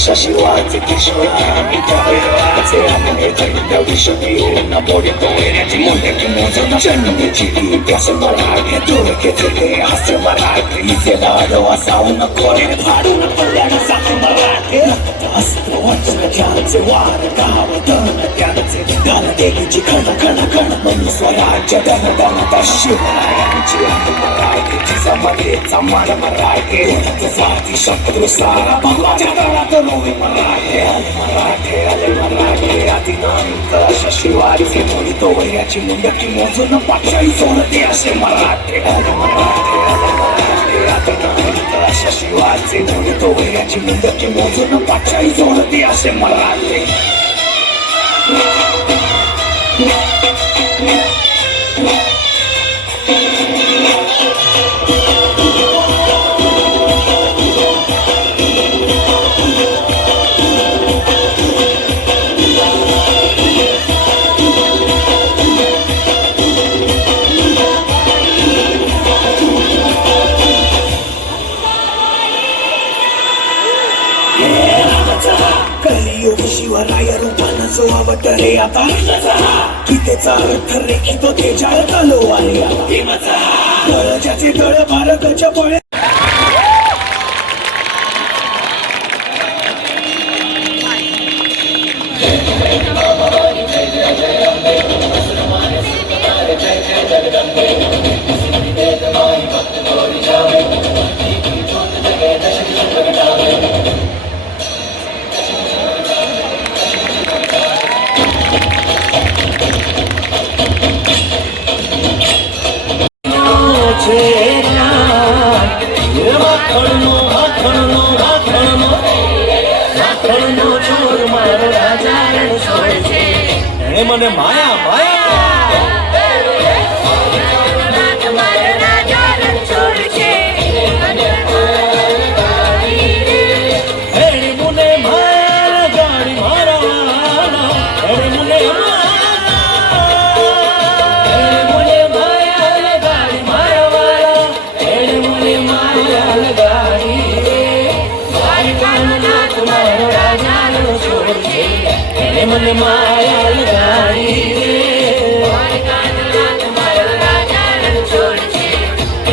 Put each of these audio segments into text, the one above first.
शशिवाचे किशोरामी त्यावेळाचे आपले दैन्य विषमी न मोडे तोऱ्याची मुंडकी मोजून जन्मीची इतिहास मराठी तुळकेचे हास्य मराठी इथे लाडवा सावून कोरे फाडून पडल्यानं साखू मराठी असतो वज्रजाचे वार गाव धन त्यांचे धन देवीची खण खण खण म्हणून स्वराज्य धन धन शिवरायांची मराठीची समतेचा मान मराठी स्वाती शत्रू सारा भगवाच्या गळात रोवी मराठे मराठे आले मराठे आधी नाही शशिवारीचे थोडी तोवयाची मुंडकी मोजून पाचशाही सोडते असे मराठे मराठे आले मराठे आधी नाही शशिवारीचे थोडी तोवयाची मुंडकी मोजून पाचशाही सोडते असे मराठे शिवराय रूपानं जो अवतरे आता की त्याचा अर्थ रेखितो ते जाळत आलो आले आता ज्याचे तळ भारताच्या पळे મને માયા માયા મને માયા લગાડી રે મારો રાજા છોડ છે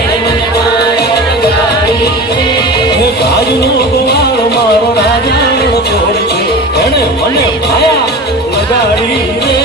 એને મને માયા લગાડી રે ગાયનો ગોવાળો મારો રાજા છોડ છે એને મને માયા લગાડી રે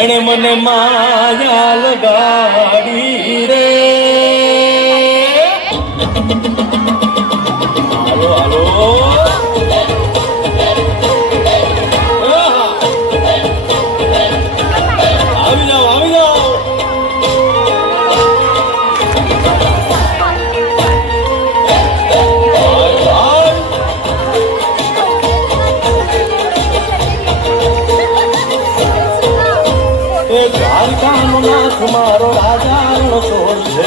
એને મને માયા લગાડી રે હાલો હાલો આવી જાઓ આવી જાઓ નાથ મારો રાજાનો છોડ છે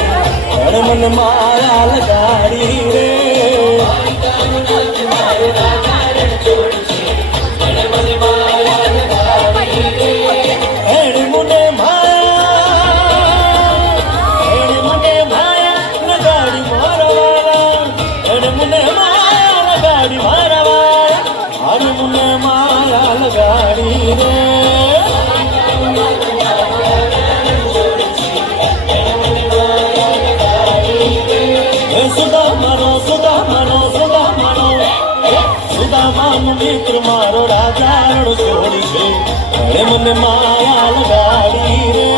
એને મને માયા લગાડી રે એને મને માયા લગાડી મારા વાળા એને મને માયા લગાડી મારા વાળા મને માયા લગાડી રે સુદામાનો મિત્ર મારો રાજાનો છોડી છે એણે મને માયા લગાડી રે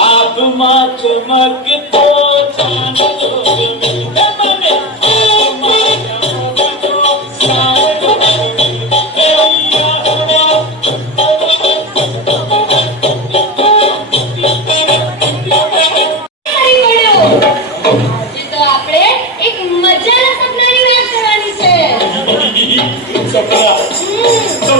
આત્મા ચમકતો ચાંદલો સપના